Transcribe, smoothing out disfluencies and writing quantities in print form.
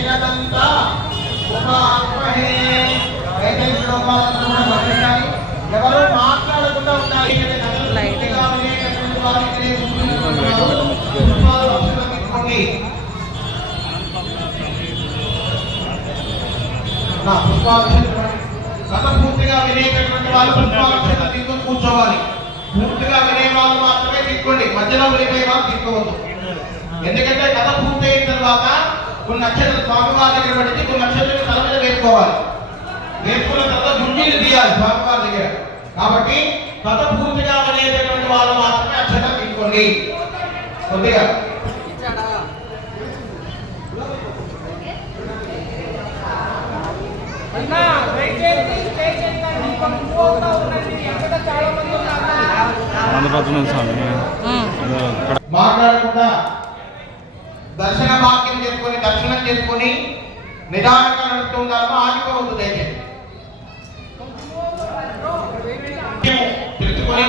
ఏకదంత ఉపాహే ఎవరు మాట్లాడకుండా ఉండాలి. కథ పూర్తిగా వినేటటువంటి వాళ్ళు పుష్పాలక్షణ తీసుకొని కూర్చోవాలి. పూర్తిగా వినే వాళ్ళు మాత్రమే తీసుకోండి, మధ్యలో వినే వాళ్ళు తీసుకోవద్దు. ఎందుకంటే కథ పూర్తి అయిన తర్వాత కొన్ని నక్షత్రాలు స్వామివారి దగ్గర పడితే కొన్ని నక్షత్రాలు తల మీద వేసుకోవాలి. వేసుకున్న తర్వాత గుంజీలు తీయాలి స్వామివారి దగ్గర. కాబట్టి కథ పూర్తిగా వినేటటువంటి వాళ్ళు మాత్రమే అక్షరం తీసుకోండి. కొద్దిగా మాట్లాడకుండా దర్శన భాగ్యం చేసుకొని దర్శనం చేసుకొని నిదానంగా నడుపుతుంటాము. ఆగిపోవద్దు దయచేసి. తెలుసుకొని